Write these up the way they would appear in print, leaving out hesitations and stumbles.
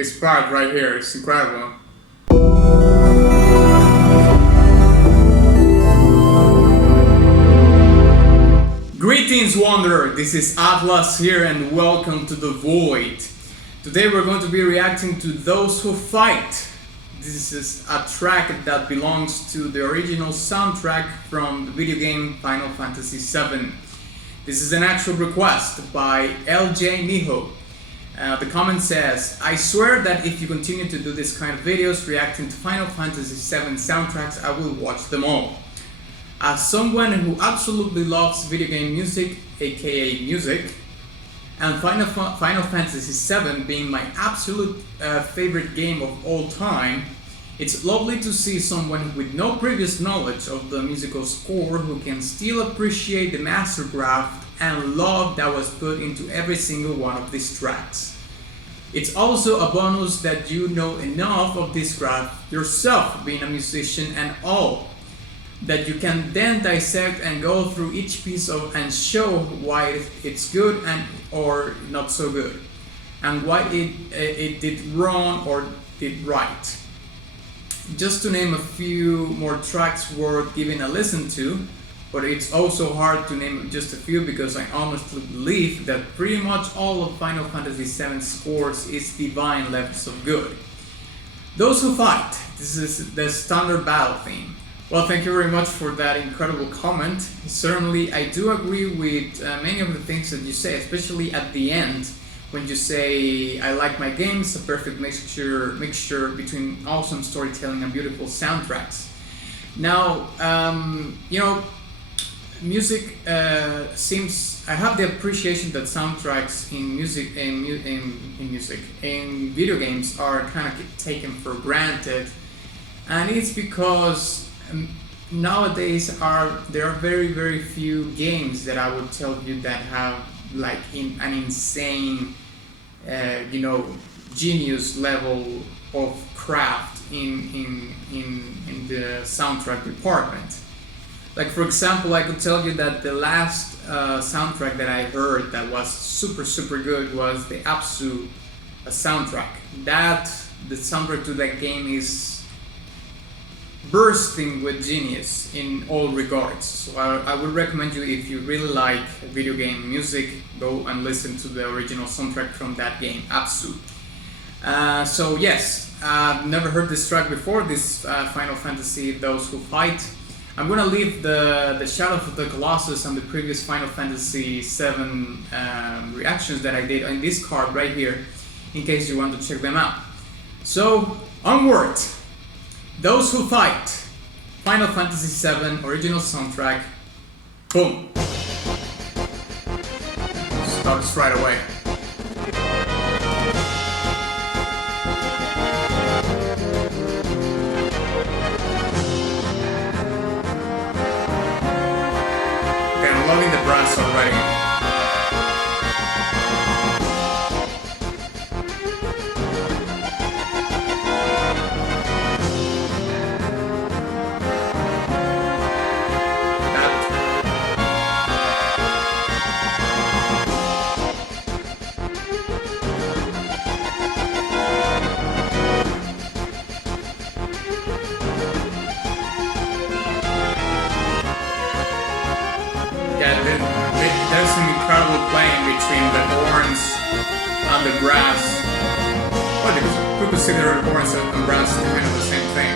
This part right here is incredible. Greetings, Wanderer! This is Atlas here and welcome to The Void. Today we're going to be reacting to Those Who Fight. This is a track that belongs to the original soundtrack from the video game Final Fantasy VII. This is an actual request by LJ Miho. The comment says, I swear that if you continue to do this kind of videos reacting to Final Fantasy VII soundtracks, I will watch them all. As someone who absolutely loves video game music, aka music, and Final Fantasy VII being my absolute favorite game of all time, it's lovely to see someone with no previous knowledge of the musical score who can still appreciate the mastercraft and love that was put into every single one of these tracks. It's also a bonus that you know enough of this craft yourself, being a musician and all, that you can then dissect and go through each piece of and show why it's good and or not so good, and why it did wrong or did right. Just to name a few more tracks worth giving a listen to, but it's also hard to name just a few because I honestly believe that pretty much all of Final Fantasy VII scores is divine levels of good. Those Who Fight, this is the standard battle theme. Well, thank you very much for that incredible comment. Certainly, I do agree with many of the things that you say, especially at the end when you say, I like my games, a perfect mixture between awesome storytelling and beautiful soundtracks. Now, music seems, I have the appreciation that soundtracks in video games are kind of taken for granted, and it's because nowadays there are very few games that I would tell you that have like an insane genius level of craft in the soundtrack department. Like, for example, I could tell you that the last soundtrack that I heard that was super good was the Apsu soundtrack. The soundtrack to that game is bursting with genius in all regards. So I would recommend you, if you really like video game music, go and listen to the original soundtrack from that game, Apsu. So yes, I've never heard this track before, this Final Fantasy Those Who Fight. I'm gonna leave the Shadow of the Colossus and the previous Final Fantasy VII reactions that I did on this card right here, in case you want to check them out. So, onward! Those Who Fight, Final Fantasy VII original soundtrack, boom! Starts right away. Okay, I'm loving the brass already. There's some incredible playing between the horns and the brass. Well, you could consider horns and brass kind of the same thing.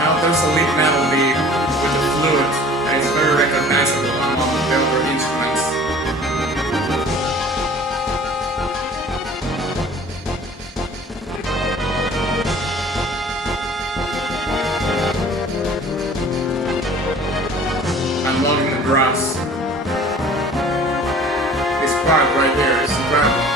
Now there's a lead melody with the flute that is very recognizable among the other instruments. I'm loving the brass. This part right here is incredible.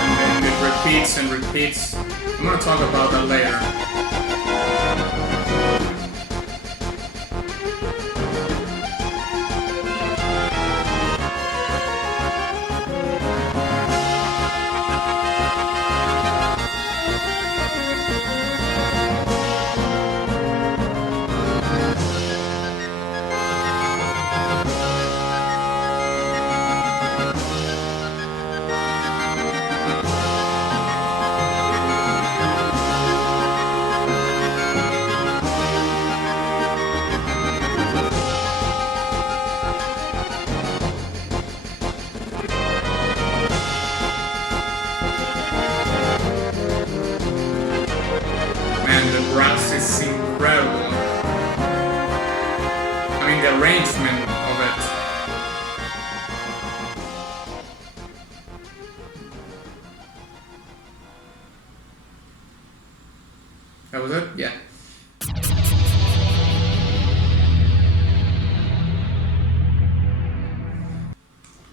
And then it repeats and repeats. I'm gonna talk about that later.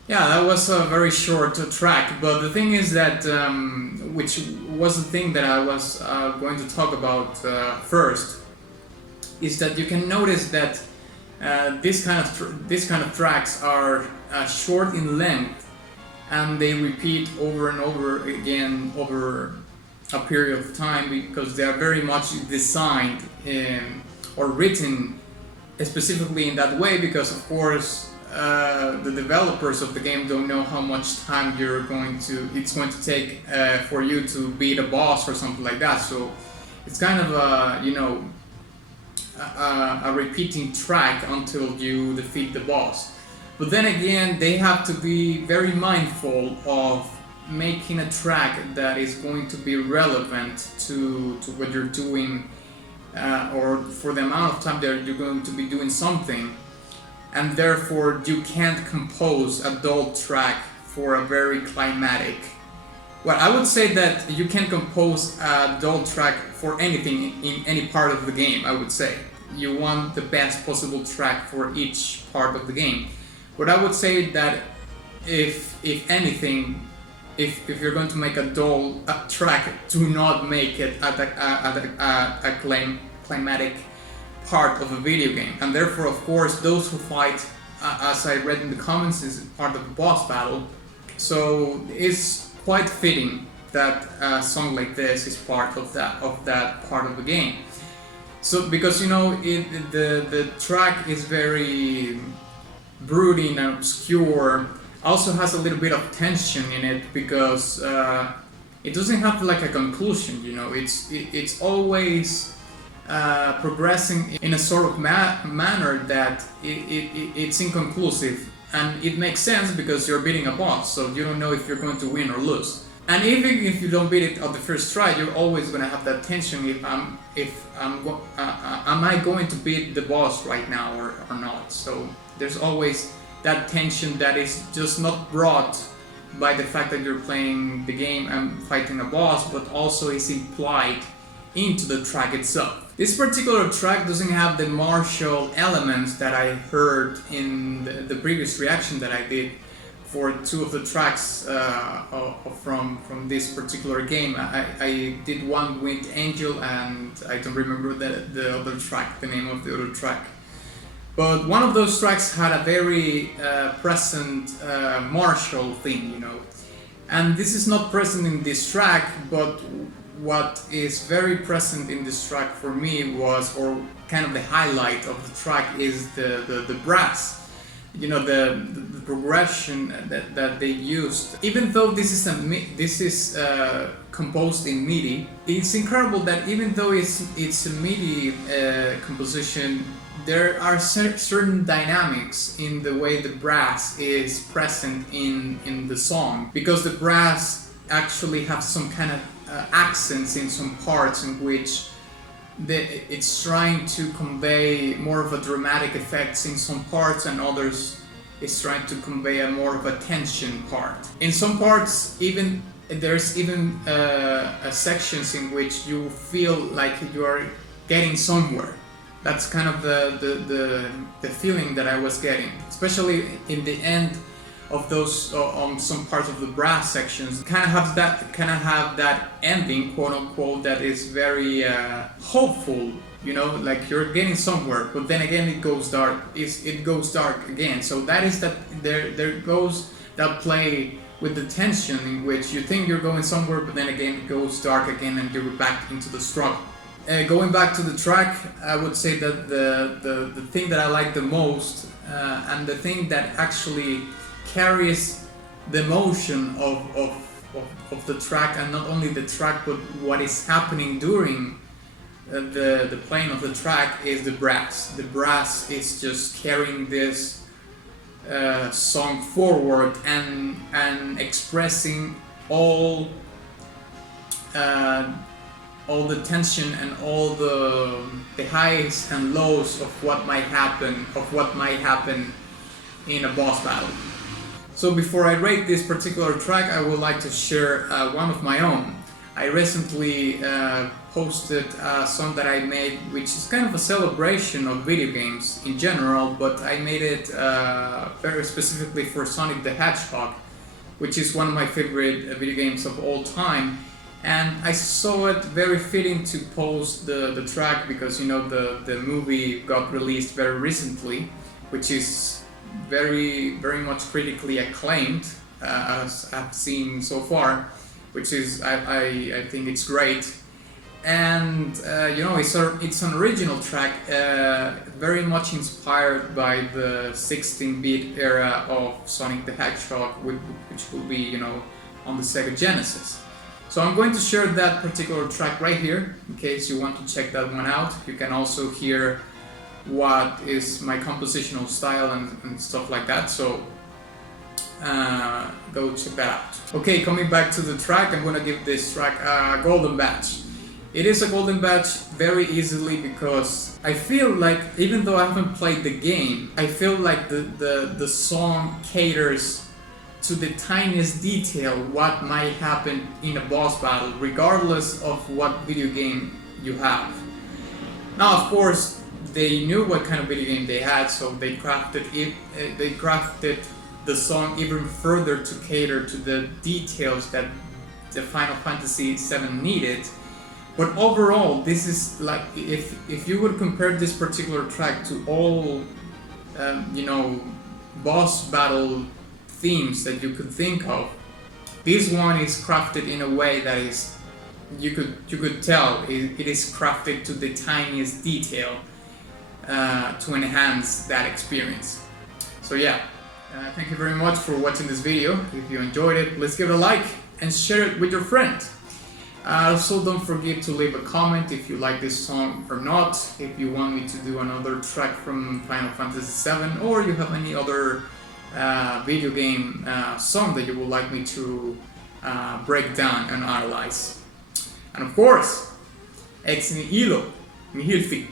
Yeah, that was a very short track, but the thing is that, which was the thing that I was going to talk about first, is that you can notice that this kind of tracks are short in length, and they repeat over and over again over a period of time because they are very much designed or written specifically in that way, because of course the developers of the game don't know how much time it's going to take for you to beat a boss or something like that. So it's kind of a repeating track until you defeat the boss. But then again, they have to be very mindful of making a track that is going to be relevant to what you're doing, or for the amount of time that you're going to be doing something, and therefore you can't compose a dull track for a very climatic. Well, I would say that you can compose a dull track for anything in any part of the game. I would say you want the best possible track for each part of the game. But I would say that if anything, if you're going to make a dull track, do not make it a climatic part of a video game. And therefore, of course, those who fight, as I read in the comments, is part of the boss battle. So it's quite fitting that a song like this is part of that part of the game. So because the track is very brooding and obscure, also has a little bit of tension in it, because it doesn't have like a conclusion. It's always progressing in a sort of manner that it's inconclusive, and it makes sense because you're beating a boss, so you don't know if you're going to win or lose. And even if you don't beat it on the first try, you're always going to have that tension. Am I going to beat the boss right now or not? So there's always that tension that is just not brought by the fact that you're playing the game and fighting a boss, but also is implied into the track itself. This particular track doesn't have the martial elements that I heard in the previous reaction that I did for two of the tracks from this particular game. I did one with Angel, and I don't remember the other track, the name of the other track. But one of those tracks had a very present martial thing, And this is not present in this track, but what is very present in this track for me was, or kind of the highlight of the track, is the brass. The progression that they used. Even though this is composed in MIDI, it's incredible that even though it's a MIDI composition, there are certain dynamics in the way the brass is present in the song, because the brass actually have some kind of accents in some parts in which it's trying to convey more of a dramatic effects in some parts, and others is trying to convey a more of a tension part. In some parts, there's even sections in which you feel like you are getting somewhere. That's kind of the feeling that I was getting, especially in the end of those on some parts of the brass sections. Kind of have that ending, quote unquote, that is very hopeful. Like you're getting somewhere, but then again it goes dark. It goes dark again. So that is that there goes that play with the tension in which you think you're going somewhere, but then again it goes dark again, and you're back into the struggle. Going back to the track, I would say that the thing that I like the most, and the thing that actually carries the emotion of the track, and not only the track but what is happening during the playing of the track, is the brass. The brass is just carrying this song forward and expressing all the tension and all the highs and lows of what might happen in a boss battle. So before I rate this particular track, I would like to share one of my own. I recently posted a song that I made, which is kind of a celebration of video games in general, but I made it very specifically for Sonic the Hedgehog, which is one of my favorite video games of all time. And I saw it very fitting to post the track because, you know, the movie got released very recently, which is very much critically acclaimed, as I've seen so far, which is I think it's great. And you know, it's an original track, very much inspired by the 16-bit era of Sonic the Hedgehog, which will be, you know, on the Sega Genesis. So I'm going to share that particular track right here, in case you want to check that one out. You can also hear what is my compositional style and stuff like that, so go check that out. Okay, coming back to the track, I'm gonna give this track a golden badge. It is a golden badge very easily because I feel like, even though I haven't played the game, I feel like the song caters to the tiniest detail what might happen in a boss battle, regardless of what video game you have. Now, of course, they knew what kind of video game they had, so they crafted the song even further to cater to the details that the Final Fantasy VII needed. But overall, this is like, if you would compare this particular track to all you know, boss battle themes that you could think of, this one is crafted in a way that is, you could tell it is crafted to the tiniest detail to enhance that experience. So yeah, thank you very much for watching this video. If you enjoyed it, please give it a like and share it with your friend. Also, don't forget to leave a comment if you like this song or not, if you want me to do another track from Final Fantasy VII, or you have any other video game song that you would like me to break down and analyze. And of course, ex nihilo nihil fit.